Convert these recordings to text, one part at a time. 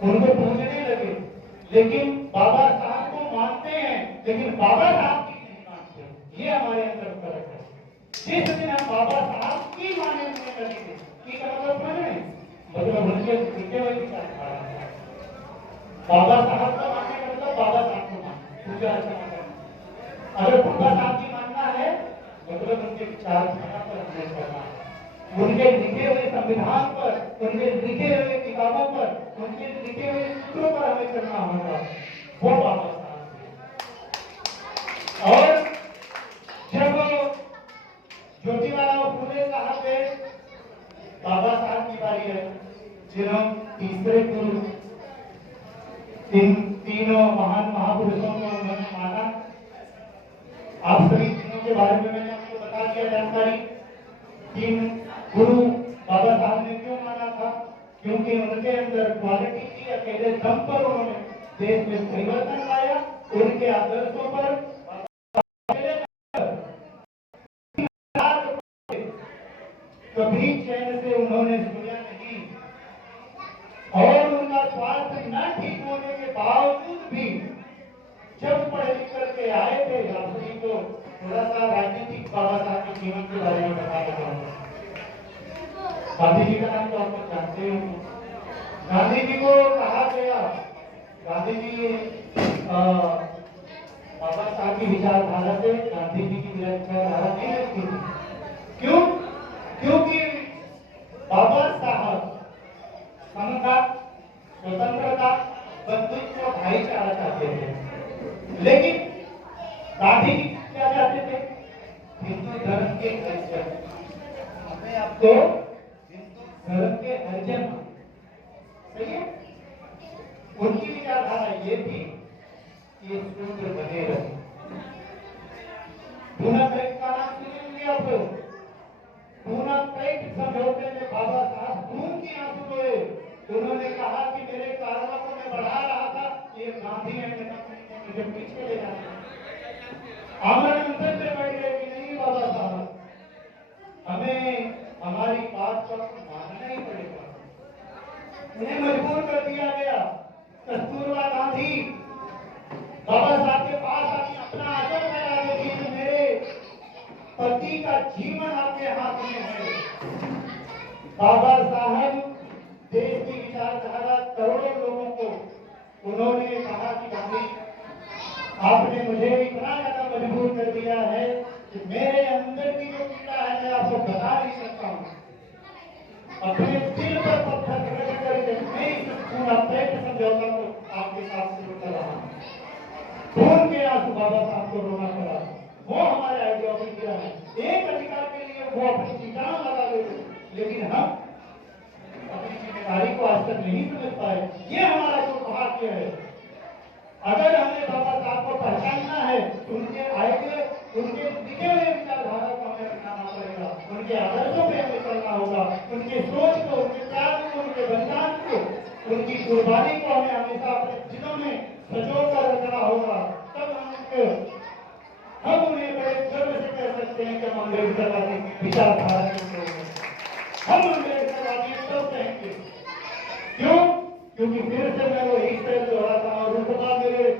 उनको पूजने लगे, लेकिन बाबा साहब को मानते हैं लेकिन बाबा साहब की नहीं मानते। ये हमारे अंदर फर्क है। जिस दिन हम बाबा साहब की मानने लगेंगे, की का मतलब समझ रहे हैं, मतलब उनके लिखे हुए विचारधारा है। बाबा साहब का मानने का मतलब बाबा साहब को मानना, पूजा अर्चना करना। अगर बाबा साहब की मानना है मतलब उनके विचारधारा पर हमें चलना है, उनके लिखे हुए संविधान पर, उनके लिखे हुए किताबों पर, उनके लिखे हुए सूत्रों पर हमें चलना होगा। वो बाबा साहब है। और जब ज्योतिराव फुले साहब के बाबा साहब की बारी है, जिन्होंने तीसरे गुरु, इन तीनों महान महापुरुषों को उन्होंने माना। आप सभी तीनों के बारे में मैंने आपको बता दिया जानकारी। तीन गुरु बाबा साहब ने क्यों माना था? क्योंकि उनके अंदर क्वालिटी थी, अकेले दम पर उन्होंने देश में परिवर्तन लाया। उनके आदर्शों पर कभी चैन से उन्होंने सोया नहीं, और उनका स्वास्थ्य न ठीक होने के बावजूद भी जब पढ़े लिख करके आए थे, आप सभी को थोड़ा सा राजनीतिक बाबा साहब के जीवन के बारे में बताना चाहूंगा। गांधी जी का नाम तो आप लोग जानते हो। गांधी जी को कहा गया, गांधी जी बाबा साहब की विचारधारा से गांधी जी की विचारधारा नहीं लगती थी। क्यों? क्योंकि बाबा साहब समता, स्वतंत्रता, बंधुत्व, भाईचारा चाहते थे, लेकिन गांधी जी क्या चाहते थे? हिंदू धर्म के अर्जन, हमें आपको हिंदू धर्म के अर्जन। सही है? उनकी विचारधारा ये थी कि शूद्र बने रहे। पूना का नाम सुने होंगे आप लोग। पूना समझौते में बाबा साहब खून की आंसू रोए। उन्होंने कहा कि मेरे कारणों को मैं बढ़ा रहा था, ये गांधी ने मुझे पीछे ले जाना। आमरण अनशन में बैठ गए कि नहीं बाबा साहब, हमें हमारी बात को मानना ही पड़ेगा। उन्हें मजबूर कर दिया गया। कस्तूरबा गांधी बाबा साहब के पास आके अपना आदर लगा देती कि मेरे पति का जीवन आपके हाथ में है। बाबा साहब देश की विचारधारा करोड़ों लोगों को उन्होंने कहा कि गांधी आपने मुझे इतना ज्यादा मजबूर कर दिया है कि मेरे अंदर की जो पीड़ा है मैं आपको बता नहीं सकता हूँ। अपने दिल पर पत्थर रख करके मैं इस पूरा प्रेम समझौता को आपके साथ शुरू कर रहा हूँ। खून के आंसू बाबा साहब को रोना पड़ा। वो हमारे आइडियोलॉजी है, एक अधिकार के लिए वो अपनी जान लगा देते, लेकिन हम अपनी जिम्मेदारी को आज तक नहीं समझ पाए। ये हमारा दुर्भाग्य है। अगर हमें बाबा साहब को पहचानना है तो उनके आइडिया, उनके लिखे हुए विचारधारा को हमें अपनाना पड़ेगा, उनके आदर्शों पे हमें चलना होगा, उनकी सोच को, उनके त्याग को, उनके बलिदान को, उनकी कुर्बानी को हमें हमेशा अपने दिलों में सजो कर रखना होगा। तब हम उन्हें बड़े गर्व से कह सकते हैं कि हम अम्बेडकरवादी विचारधारा के लोग हैं। हम अम्बेडकरवादी लोग कहेंगे। क्यों? क्योंकि फिर से मैं वो एक तरह दोहराता हूँ, रुतबा मेरे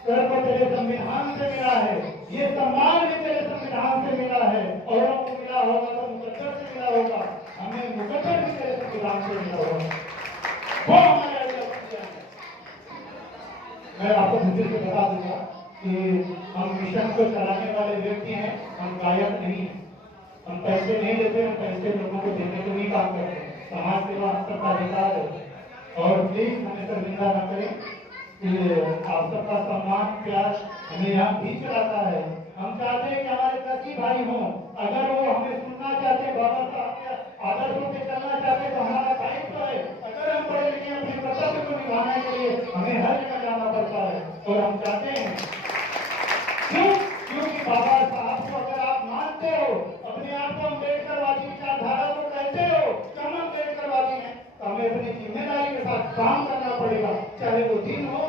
सर को तेरे संविधान से मिला है, ये सम्मान भी तेरे संविधान से मिला है। औरों को मिला होगा तो मुकद्दर से मिला होगा, हमें मुकद्दर भी तेरे संविधान से मिला होगा। वो हमारे मैं आपको मुझे से बता दूंगा कि हम मिशन को चलाने वाले व्यक्ति हैं, हम गायक नहीं हैं। हम पैसे नहीं लेते, हम पैसे लोगों को देने को नहीं काम करते हैं। समाज सेवा हम सबका अधिकार है। और प्लीज हमें शर्मिंदा न करें कि आप सबका सम्मान प्यार हमें यहाँ भी चलाता है। हम चाहते हैं कि हमारे कृषि भाई हों, अगर वो हमें सुनना चाहते हैं, बाबा साहब के आदर्शों पे चलना चाहते हैं तो हमारा दायित्व है। अगर हम पढ़े लिखे अपने कर्तव्य को निभाने के लिए हमें हर जगह जाना पड़ता है और हम चाहते हैं। क्यों? क्योंकि बाबा साहब को अगर आप मानते हो, अपने आप को अम्बेडकरवादी विचारधारा को कहते हो कि हम अम्बेडकरवादी हैं, तो हमें अपनी जिम्मेदारी के साथ काम करना पड़ेगा, चाहे वो दिन हो